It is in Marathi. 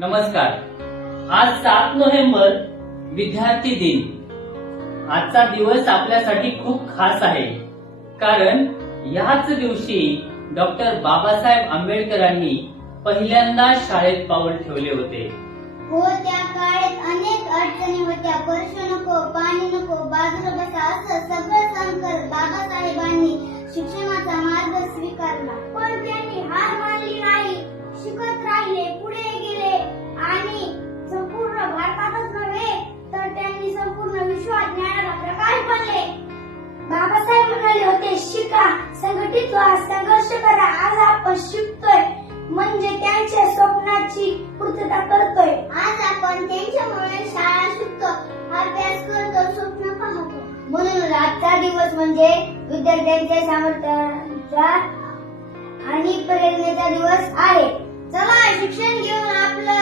नमस्कार. आज 7 नोव्हेंबर विद्यार्थी दिन. आजचा दिवस आपल्यासाठी खूप खास आहे, कारण याच दिवशी डॉक्टर बाबासाहेब आंबेडकरांनी पहिल्यांदा शाळेत पाऊल ठेवले होते. हो, त्या काळात अनेक अडचणी होत्या. वर्ष नको, पाणी नको, बाजूला बसा असं सगळं सहन करत बाबासाहेबांनी शिक्षणाचा मार्ग स्वीकारला. पण त्यांनी हार मानली नाही, शिकत राहिले, पुढे गेले आणि संपूर्ण भारतातच नव्हे तर त्यांनी संपूर्ण विश्वात ज्ञानाचा प्रकाश बनले. बाबासाहेब म्हणाले होते, शिका, संघटित व्हा, संघर्ष करा. आज आपण शिकतोय म्हणजे त्यांच्या स्वप्नाची पूर्तता करतोय. आज आपण त्यांच्यामुळे शाळा शिकतो, अभ्यास करतो, स्वप्न पाहतो. म्हणून आजचा दिवस म्हणजे विद्यार्थ्यांच्या सामर्थ्याचा आणि प्रेरणेचा दिवस आहे. चला शिक्षण घेऊन आपलं